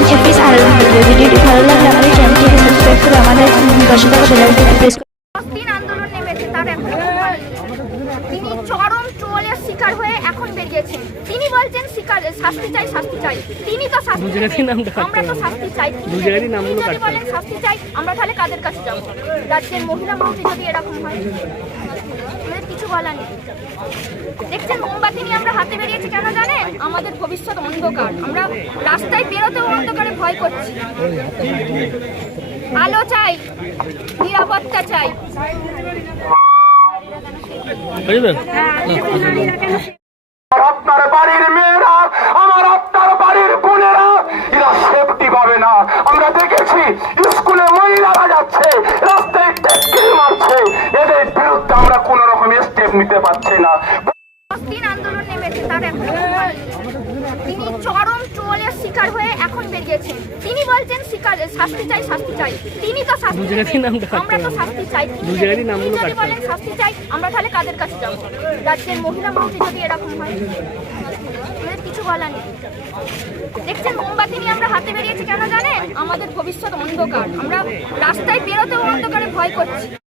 ভিডিওটি ভালো লাগলে আমাদের চ্যানেলটিকে সাবস্ক্রাইব করে আমাদের পাশে থাকা বেল প্রেস আন্দোলন নেমেছে তার এখন তিনি চরম ট্রোলের শিকার হয়ে এখন বেরিয়েছেন তিনি বলছেন শিকার শাস্তি চাই শাস্তি চাই। তিনি তো শাস্তি আমরা তো শাস্তি চাই। তিনি যদি- বলেন শাস্তি চাই আমরা তাহলে কাদের কাছে যাব? রাজ্যের মহিলা মন্ত্রী যদি এরকম হয়? কিছু বলার নেই। দেখছেন মোমবাতি নিয়ে আমরা হাতে বেরিয়েছি কেন জানেন? আমাদের ভবিষ্যৎ অন্ধকার। আমরা রাস্তায় বেরোতেও অন্ধকারে ভয় করছি। আলো চাই নিরাপত্তা চাই। বুঝলেন আপনার বাড়ির মেয়েরা আমার আপনার বাড়ির বোনেরা এরা সেফটি পাবে না। আমরা দেখেছি স্কুলে মহিলারা যাচ্ছে রাস্তায় নিতে পারছি না। দিন আন্দোলন নেমেছে তার এখন তিনি চরম ট্রোলের শিকার হয়ে এখন বেরিয়েছেন। তিনি বলছেন শিকার শাস্তি চাই শাস্তি চাই। তিনি তো শাস্তি আমরা তো শাস্তি চাই। যদি বলেন শাস্তি চাই আমরা তাহলে কাদের কাছে যাব? রাজ্যের মহিলা মন্ত্রী যদি এরকম হয় কিছু বলার নেই। দেখছেন মোমবাতি নিয়ে আমরা হাতে বেরিয়েছি কেন জানেন? আমাদের ভবিষ্যৎ অন্ধকার। আমরা রাস্তায় বেরোতেও অন্ধকারে ভয় করছি।